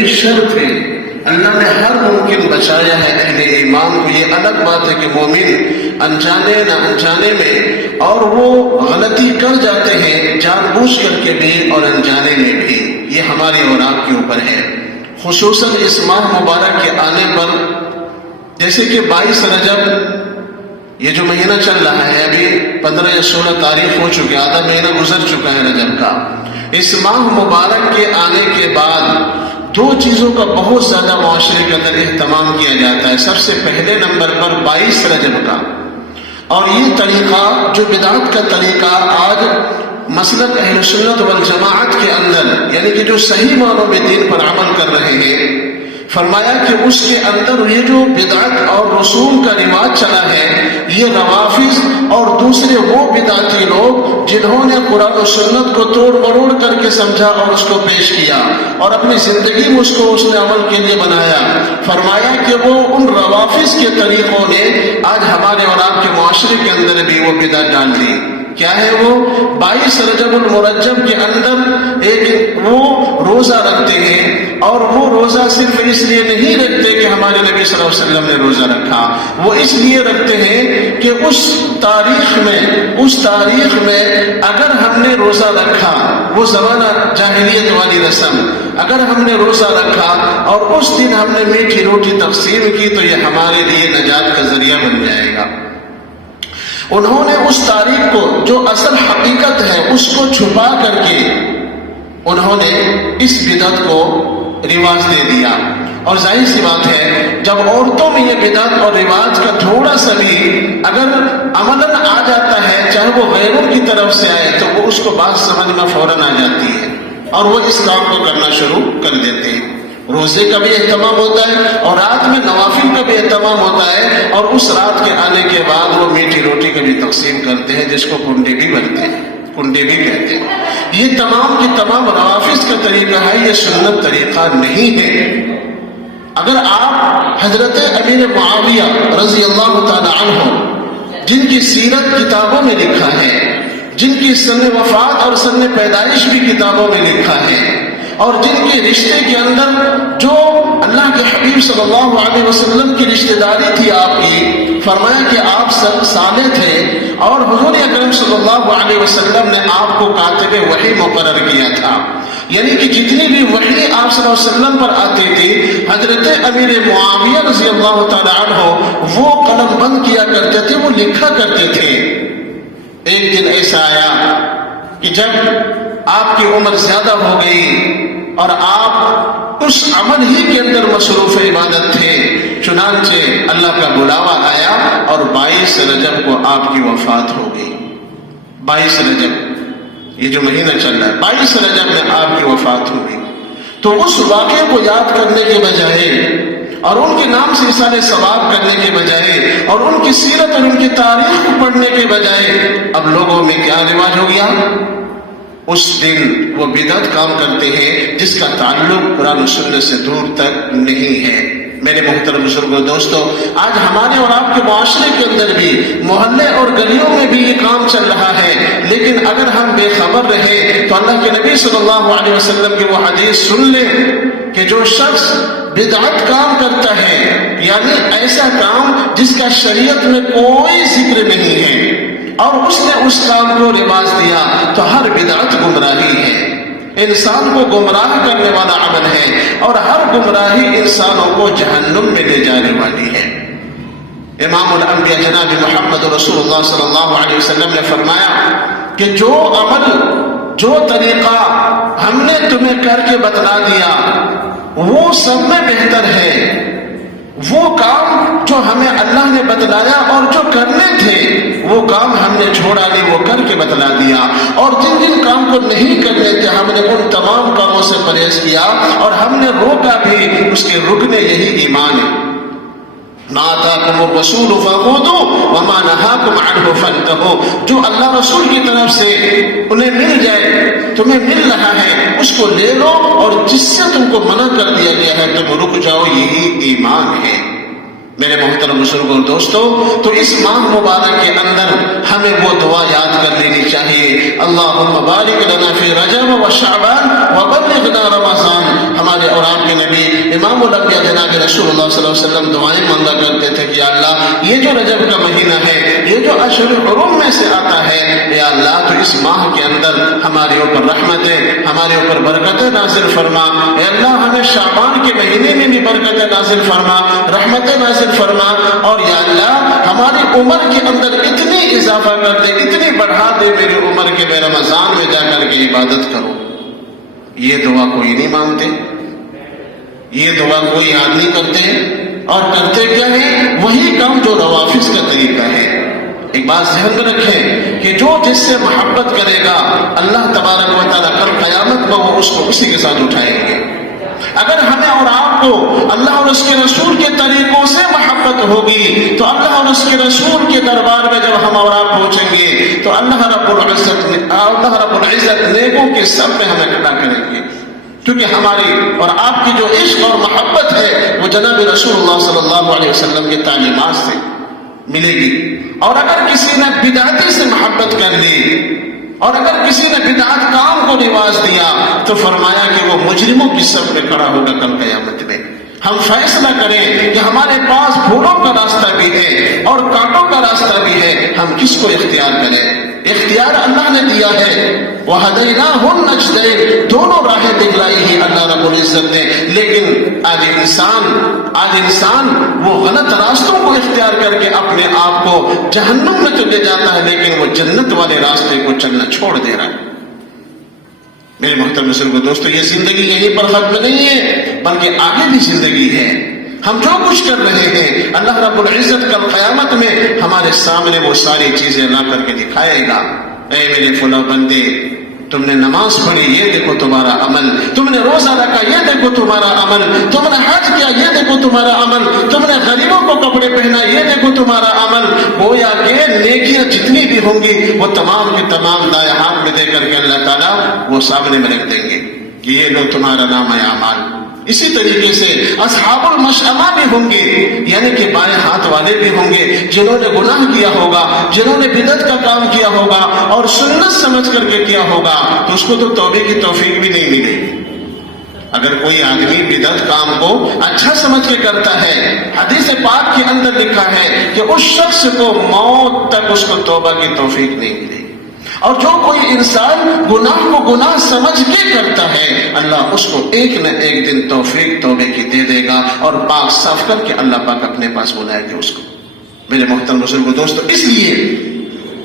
بھی شرط ہے، اللہ نے ہر ممکن بچایا ہے اہل ایمان کو۔ یہ الگ بات ہے کہ مومن انجانے نہ انجانے میں، اور وہ غلطی کر جاتے ہیں جان بوجھ کر کے بھی اور انجانے میں بھی، یہ ہمارے اور آپ کے اوپر ہے۔ خصوصاً اس ماہ مبارک کے آنے پر، جیسے کہ 22 رجب، یہ جو مہینہ چل رہا ہے، ابھی 15 یا 16 تاریخ ہو چکے، آدھا مہینہ گزر چکا ہے رجب کا۔ اس ماہ مبارک کے آنے کے بعد دو چیزوں کا بہت زیادہ معاشرے کے اندر اہتمام کیا جاتا ہے۔ سب سے پہلے نمبر پر 22 رجب کا، اور یہ طریقہ جو بدعت کا طریقہ آج مسلک اہل سنت والجماعت کے اندر، یعنی کہ جو صحیح معنوں میں دین پر عمل کر رہے ہیں، فرمایا کہ اس کے اندر یہ جو بدعت اور رسوم کا رواج چلا ہے، یہ روافض اور دوسرے وہ بدعتی لوگ جنہوں نے قرآن و سنت کو توڑ مروڑ کر کے سمجھا اور اس کو پیش کیا اور اپنی زندگی میں اس کو اس نے عمل کے لیے بنایا، فرمایا کہ وہ ان روافض کے طریقوں نے آج ہمارے اور آپ کے معاشرے کے اندر بھی وہ بدعت ڈال دی۔ کیا ہے وہ؟ 22 رجب المرجب کے اندر ایک وہ روزہ رکھتے ہیں، اور وہ روزہ صرف اس لیے نہیں رکھتے کہ ہمارے نبی صلی اللہ علیہ وسلم نے روزہ رکھا، وہ اس لیے رکھتے ہیں کہ اس تاریخ میں اگر ہم نے روزہ رکھا، وہ زمانہ جاہلیت والی رسم، اگر ہم نے روزہ رکھا اور اس دن ہم نے میٹھی روٹی تقسیم کی تو یہ ہمارے لیے نجات کا ذریعہ بن جائے گا۔ انہوں نے اس تاریخ کو جو اصل حقیقت ہے اس کو چھپا کر کے انہوں نے اس بدعت کو رواج دے دیا، اور ظاہر سی بات ہے جب عورتوں میں یہ بدعت اور رواج کا تھوڑا سا بھی اگر عملاً آ جاتا ہے، چاہے وہ غیروں کی طرف سے آئے، تو وہ اس کو بات سمجھ میں فوراً آ جاتی ہے اور وہ اس کام کو کرنا شروع کر دیتے ہیں۔ روزے کا بھی اہتمام ہوتا ہے اور رات میں نوافل کا بھی اہتمام ہوتا ہے، اور اس رات کے آنے کے بعد وہ میٹھی روٹی کا بھی تقسیم کرتے ہیں، جس کو کنڈی بھی بنتے ہیں، کنڈی بھی کہتے ہیں۔ یہ تمام کی تمام روافض کا طریقہ ہے، یہ سنت طریقہ نہیں ہے۔ اگر آپ حضرت امیر معاویہ رضی اللہ تعالی عنہ، جن کی سیرت کتابوں میں لکھا ہے، جن کی سن وفات اور سن پیدائش بھی کتابوں میں لکھا ہے، اور جن کے رشتے کے اندر جو اللہ کے حبیب صلی اللہ علیہ وسلم کی رشتہ داری تھی آپ کی، فرمایا کہ آپ صالح تھے اور حضور اکرم صلی اللہ علیہ وسلم نے آپ کو کاتب وحی مقرر کیا تھا، یعنی کہ جتنی بھی وحی آپ صلی اللہ علیہ وسلم پر آتی تھی، حضرت امیر معاویہ رضی اللہ تعالی عنہ وہ قلم بند کیا کرتے تھے، وہ لکھا کرتے تھے۔ ایک دن ایسا آیا کہ جب آپ کی عمر زیادہ ہو گئی اور آپ اس عمل ہی کے اندر مصروف عبادت تھے، چنانچہ اللہ کا بلاوا آیا اور 22 رجب کو آپ کی وفات ہو گئی۔ 22 رجب، یہ جو مہینہ چل رہا ہے، 22 رجب میں آپ کی وفات ہو گئی۔ تو اس واقعے کو یاد کرنے کے بجائے اور ان کے نام سے احسان ثواب کرنے کے بجائے اور ان کی سیرت اور ان کی تاریخ کو پڑھنے کے بجائے اب لوگوں میں کیا رواج ہو گیا؟ اس دن وہ بدعت کام کرتے ہیں جس کا تعلق قرآن و سنت سے دور تک نہیں ہے۔ میرے محترم بزرگوں، دوستو، آج ہمارے اور آپ کے معاشرے کے اندر بھی، محلے اور گلیوں میں بھی یہ کام چل رہا ہے، لیکن اگر ہم بے خبر رہے تو اللہ کے نبی صلی اللہ علیہ وسلم کی وہ حدیث سن لیں کہ جو شخص بدعت کام کرتا ہے، یعنی ایسا کام جس کا شریعت میں کوئی ذکر نہیں ہے، اور اس نے اس کام کو رواج دیا، تو ہر بدعت گمراہی ہے، انسان کو گمراہ کرنے والا عمل ہے، اور ہر گمراہی انسانوں کو جہنم میں لے جانے والی ہے۔ امام الانبیاء جناب محمد رسول اللہ صلی اللہ علیہ وسلم نے فرمایا کہ جو عمل، جو طریقہ ہم نے تمہیں کر کے بتلا دیا وہ سب میں بہتر ہے، وہ کام جو ہمیں اللہ نے بتلایا اور جو کرنے تھے وہ کام ہم نے چھوڑا نہیں، وہ کر کے بتلا دیا، اور جن جن کام کو نہیں کرنے تھے ہم نے ان تمام کاموں سے پرہیز کیا اور ہم نے روکا بھی، اس کے رکنے یہی ایمان ہے۔ مَا آتَاكُمُ الرَّسُولُ فَخُذُوهُ وَمَا نَهَاكُمْ عَنْهُ فَانْتَهُوا، جو اللہ رسول کی طرف سے انہیں مل جائے، تمہیں مل رہا ہے، اس کو لے لو، اور جس سے تم کو منع کر دیا گیا ہے تم رک جاؤ، یہی ایمان ہے۔ میرے محترم بزرگوں اور دوستو، تو اس ماہ مبارک کے اندر ہمیں وہ دعا یاد کر لینی چاہیے، اللہم بارک لنا فی رجب و شعبان وبلغنا رمضان۔ ہمارے اور آپ کے نبی امام الانبیاء جناب رسول اللہ صلی اللہ علیہ وسلم دعائیں مانگا کرتے تھے کہ یا اللہ یہ جو رجب کا مہینہ ہے، یہ جو اشہر حرم میں سے آتا ہے، یا اللہ تو اس ماہ کے اندر ہمارے اوپر رحمتیں، ہمارے اوپر برکتیں نازل فرما، اے اللہ ہمیں شعبان کے مہینے میں بھی برکتیں نازل فرما، رحمتیں نازل فرما، اور یا اللہ ہماری عمر کے اندر اتنی اضافہ کر دے، اتنی بڑھا دے میری عمر کے، میں رمضان میں جا کر کے عبادت کروں۔ یہ دعا کوئی نہیں مانگتے، یہ دعا کوئی یاد نہیں کرتے، اور کرتے کیا ہے؟ وہی کام جو روافض کا طریقہ ہے۔ ایک بات ذہن میں رکھیں کہ جو جس سے محبت کرے گا اللہ تبارک و تعالیٰ کل قیامت میں وہ اس کو اسی کے ساتھ اٹھائیں گے۔ اگر ہمیں اور آپ کو اللہ اور اس کے رسول کے طریقوں سے محبت ہوگی تو اللہ اور اس کے رسول کے دربار میں جب ہم اور آپ پہنچیں گے تو اللہ رب العزت نیکوں کے سب میں ہمیں کھڑا کریں گے، کیونکہ ہماری اور آپ کی جو عشق اور محبت ہے وہ جناب رسول اللہ صلی اللہ علیہ وسلم کی تعلیمات سے ملے گی۔ اور اگر کسی نے بدعتی سے محبت کر لی، اور اگر کسی نے بدعت کام کو رواج دیا، تو فرمایا کہ وہ مجرموں کی صف میں کھڑا ہوگا کل قیامت میں۔ ہم فیصلہ کریں کہ ہمارے پاس پھولوں کا راستہ بھی ہے اور کانٹوں کا راستہ بھی ہے، ہم کس کو اختیار کریں؟ اختیار اللہ نے دیا ہے، وَهَدَيْنَاهُ النَّجْدَيْنِ، دونوں راہیں دکھلائی ہیں اللہ رب العزت نے، لیکن آج انسان وہ غلط راستوں کو اختیار کر کے اپنے آپ کو جہنم میں تو لے جاتا ہے، لیکن وہ جنت والے راستے کو چلنا چھوڑ دے رہا ہے۔ میرے محترم بزرگو دوستو، یہ زندگی یہیں پر ختم نہیں ہے بلکہ آگے بھی زندگی ہے۔ ہم جو کچھ کر رہے ہیں اللہ رب العزت کل قیامت میں ہمارے سامنے وہ ساری چیزیں لا کر کے دکھائے گا۔ اے میرے فلاں بندے، تم نے نماز پڑھی، یہ دیکھو تمہارا عمل، تم نے روزہ رکھا، یہ دیکھو تمہارا عمل، تم نے حج کیا، یہ دیکھو تمہارا عمل، تم نے غریبوں کو کپڑے پہنا، یہ دیکھو تمہارا عمل۔ گویا کہ نیکیاں جتنی بھی ہوں گی وہ تمام کے تمام دائیں ہاتھ میں دے کر کے اللہ تعالیٰ وہ سامنے میں رکھ دیں گے کہ یہ لو تمہارا نام ہے اعمال۔ اسی طریقے سے اصحاب المشأمہ بھی ہوں گے، یعنی کہ بائیں ہاتھ والے بھی ہوں گے، جنہوں نے گناہ کیا ہوگا، جنہوں نے بدعت کا کام کیا ہوگا اور سنت سمجھ کر کے کیا ہوگا، تو اس کو تو توبہ کی توفیق بھی نہیں ملے گی۔ اگر کوئی آدمی بدعت کام کو اچھا سمجھ کے کرتا ہے، حدیث پاک کے اندر لکھا ہے کہ اس شخص کو موت تک اس کو توبہ کی توفیق نہیں ملے گی۔ اور جو کوئی انسان گناہ کو گناہ سمجھ کے کرتا ہے، اللہ اس کو ایک نہ ایک دن توفیق توبے کی دے دے گا اور پاک صاف کر کے اللہ پاک اپنے پاس بلائے گا اس کو۔ میرے محترم بزرگو دوستو، اس لیے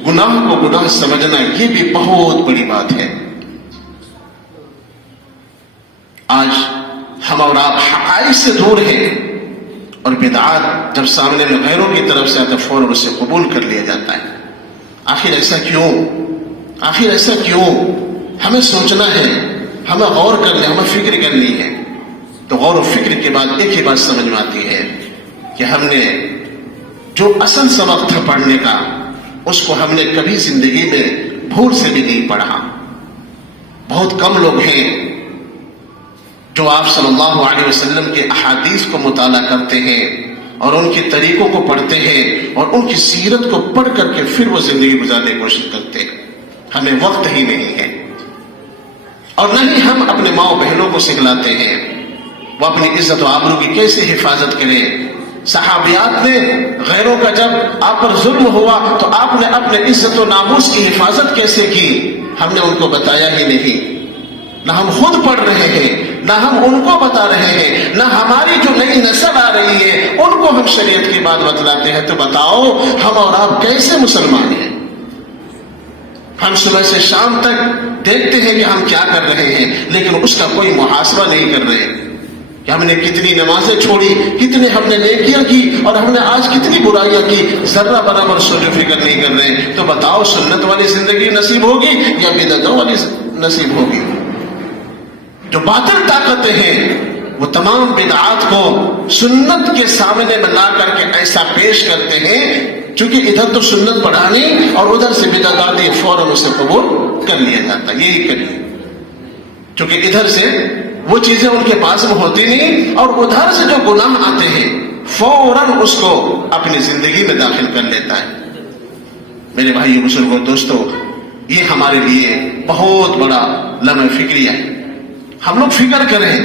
گناہ کو گناہ سمجھنا یہ بھی بہت بڑی بات ہے۔ آج ہم اور آپ حقائق سے دور ہیں، اور بدعات جب سامنے میں غیروں کی طرف سے آتا فوراً اسے قبول کر لیا جاتا ہے۔ آخر ایسا کیوں؟ آخر ایسا کیوں؟ ہمیں سوچنا ہے، ہمیں غور کرنا، ہمیں فکر کرنی ہے۔ تو غور و فکر کے بعد ایک ہی بات سمجھ میں آتی ہے کہ ہم نے جو اصل سبق تھا پڑھنے کا، اس کو ہم نے کبھی زندگی میں بھول سے بھی نہیں پڑھا۔ بہت کم لوگ ہیں جو آپ صلی اللہ علیہ وسلم کے احادیث کو مطالعہ کرتے ہیں اور ان کے طریقوں کو پڑھتے ہیں اور ان کی سیرت کو پڑھ کر کے پھر وہ زندگی گزارنے کی کوشش کرتے ہیں۔ ہمیں وقت ہی نہیں ہے، اور نہ ہی ہم اپنے ماں بہنوں کو سکھلاتے ہیں وہ اپنی عزت و آبرو کی کیسے حفاظت کریں۔ صحابیات نے غیروں کا جب آپ پر ظلم ہوا تو آپ نے اپنے عزت و ناموس کی حفاظت کیسے کی، ہم نے ان کو بتایا ہی نہیں۔ نہ ہم خود پڑھ رہے ہیں، نہ ہم ان کو بتا رہے ہیں، نہ ہماری جو نئی نسل آ رہی ہے ان کو ہم شریعت کی بات بتلاتے ہیں۔ تو بتاؤ ہم اور آپ کیسے مسلمان ہیں؟ ہم صبح سے شام تک دیکھتے ہیں کہ ہم کیا کر رہے ہیں، لیکن اس کا کوئی محاسبہ نہیں کر رہے کہ ہم نے کتنی نمازیں چھوڑی، کتنے ہم نے نیکیاں کی، اور ہم نے آج کتنی برائیاں کی، ذرہ برابر سوچ و فکر نہیں کر رہے۔ تو بتاؤ سنت والی زندگی نصیب ہوگی یا بدعتوں والی نصیب ہوگی؟ جو باطل طاقتیں ہیں وہ تمام بدعات کو سنت کے سامنے میں لا کر کے ایسا پیش کرتے ہیں، چونکہ ادھر تو سنت پڑھانی اور ادھر سے بدعت آتی، فوراً اسے قبول کر لیا جاتا۔ یہی کریے، چونکہ ادھر سے وہ چیزیں ان کے پاس میں ہوتی نہیں، اور ادھر سے جو گناہ آتے ہیں فوراً اس کو اپنی زندگی میں داخل کر لیتا ہے۔ میرے بھائی بزرگوں دوستو، یہ ہمارے لیے بہت بڑا لمحہ فکریہ ہے۔ ہم لوگ فکر کریں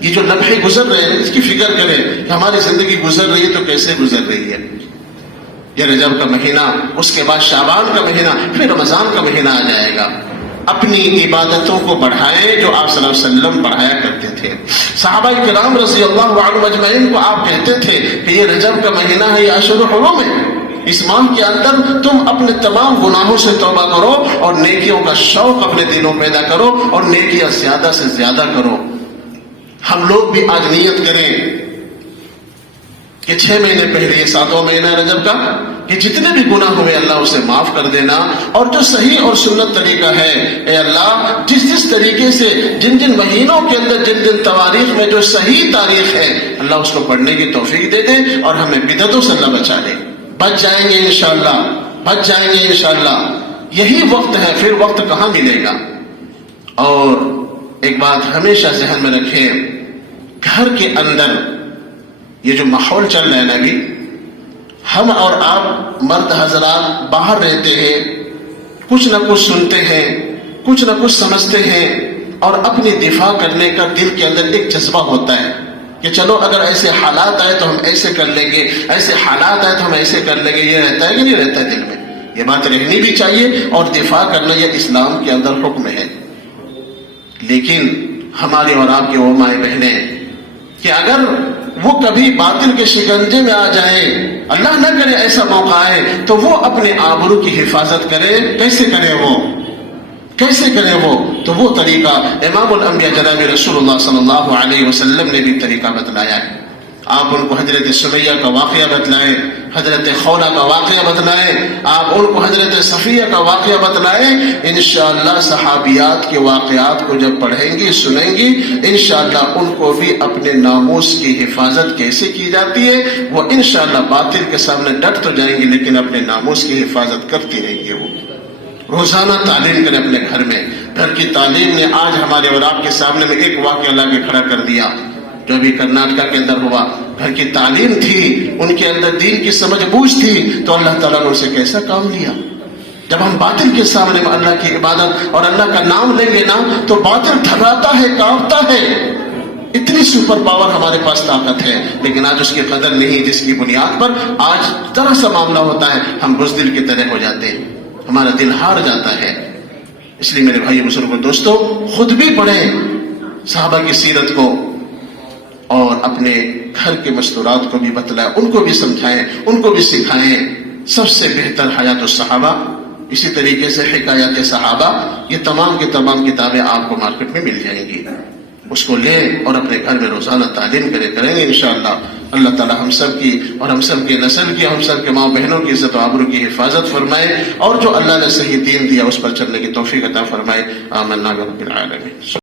یہ جو لمحے گزر رہے ہیں اس کی فکر کریں کہ ہماری زندگی گزر رہی ہے تو کیسے گزر رہی ہے. یہ رجب کا مہینہ، اس کے بعد شعبان کا مہینہ، پھر رمضان کا مہینہ آ جائے گا. اپنی عبادتوں کو بڑھائیں جو آپ صلی اللہ علیہ وسلم بڑھایا کرتے تھے. صحابہ کرام رضی اللہ عنہم اجمعین کو آپ کہتے تھے کہ یہ رجب کا مہینہ ہے، یہ اشہر حرم ہے، اس ماہ کے اندر تم اپنے تمام گناہوں سے توبہ کرو اور نیکیوں کا شوق اپنے دلوں میں پیدا کرو اور نیکیاں زیادہ سے زیادہ کرو. ہم لوگ بھی آج نیت کریں کہ 6 مہینے پہلے، یہ 7واں مہینہ رجب کا، کہ جتنے بھی گناہ ہوئے اللہ اسے معاف کر دینا، اور جو صحیح اور سنت طریقہ ہے اے اللہ جس جس طریقے سے جن جن مہینوں کے اندر جن جن تواریخ میں جو صحیح تاریخ ہے اللہ اس کو پڑھنے کی توفیق دے دے اور ہمیں بدعتوں سے اللہ بچا لے. بچ جائیں گے انشاءاللہ، بچ جائیں گے انشاءاللہ. یہی وقت ہے، پھر وقت کہاں ملے گا. اور ایک بات ہمیشہ ذہن میں رکھیں، گھر کے اندر یہ جو ماحول چل رہا ہے نا، بھی ہم اور آپ مرد حضرات باہر رہتے ہیں، کچھ نہ کچھ سنتے ہیں، کچھ نہ کچھ سمجھتے ہیں، اور اپنی دفاع کرنے کا دل کے اندر ایک جذبہ ہوتا ہے کہ چلو اگر ایسے حالات آئے تو ہم ایسے کر لیں گے، ایسے حالات آئے تو ہم ایسے کر لیں گے. یہ رہتا ہے کہ نہیں رہتا ہے دل میں؟ یہ بات رہنی بھی چاہیے، اور دفاع کرنا یہ اسلام کے اندر حکم ہے. لیکن ہماری اور آپ کی وہ مائیں بہنیں کہ اگر وہ کبھی باطل کے شکنجے میں آ جائیں، اللہ نہ کرے ایسا موقع آئے، تو وہ اپنے آبرو کی حفاظت کرے. کیسے کرے وہ؟ کیسے کرے وہ؟ تو وہ طریقہ امام الانبیاء جناب رسول اللہ صلی اللہ علیہ وسلم نے بھی طریقہ بتلایا ہے. آپ ان کو حضرت سمیہ کا واقعہ بتلائیں، حضرت خولا کا واقعہ بتلائیں، آپ ان کو حضرت صفیہ کا واقعہ بتلائیں. انشاءاللہ صحابیات کے واقعات کو جب پڑھیں گی سنیں گی، انشاءاللہ ان کو بھی اپنے ناموس کی حفاظت کیسے کی جاتی ہے وہ انشاءاللہ باطل کے سامنے ڈٹ تو جائیں گی لیکن اپنے ناموس کی حفاظت کرتی رہیں گی. وہ روزانہ تعلیم کریں اپنے گھر میں. گھر کی تعلیم نے آج ہمارے اور آپ کے سامنے میں ایک واقعہ لا کے کھڑا کر دیا جو ابھی کرناٹکا کے اندر ہوا. گھر کی تعلیم تھی، ان کے اندر دین کی سمجھ بوجھ تھی، تو اللہ تعالیٰ نے اسے کیسا کام لیا. جب ہم باطل کے سامنے میں اللہ کی عبادت اور اللہ کا نام لیں گے نا تو باطل تھراتا ہے، کانپتا ہے. اتنی سپر پاور ہمارے پاس طاقت ہے، لیکن آج اس کی قدر نہیں، جس کی بنیاد پر آج طرح سا معاملہ ہوتا ہے ہم بزدل کی طرح ہو جاتے ہیں، ہمارا دل ہار جاتا ہے. اس لیے میرے بھائی بزرگوں دوستو، خود بھی پڑھیں صحابہ کی سیرت کو اور اپنے گھر کے مستورات کو بھی بتلائیں، ان کو بھی سمجھائیں، ان کو بھی سکھائیں. سب سے بہتر حیات الصحابہ، اسی طریقے سے حکایات صحابہ، یہ تمام کی تمام کتابیں آپ کو مارکیٹ میں مل جائیں گی. اس کو لیں اور اپنے گھر میں روزانہ تعلیم کریں گے انشاءاللہ. اللہ تعالی ہم سب کی اور ہم سب کی نسل کی، ہم سب کے ماں بہنوں کی عزت و آبرو کی حفاظت فرمائے، اور جو اللہ نے صحیح دین دیا اس پر چلنے کی توفیق عطا فرمائے. آمنا برب العالمین.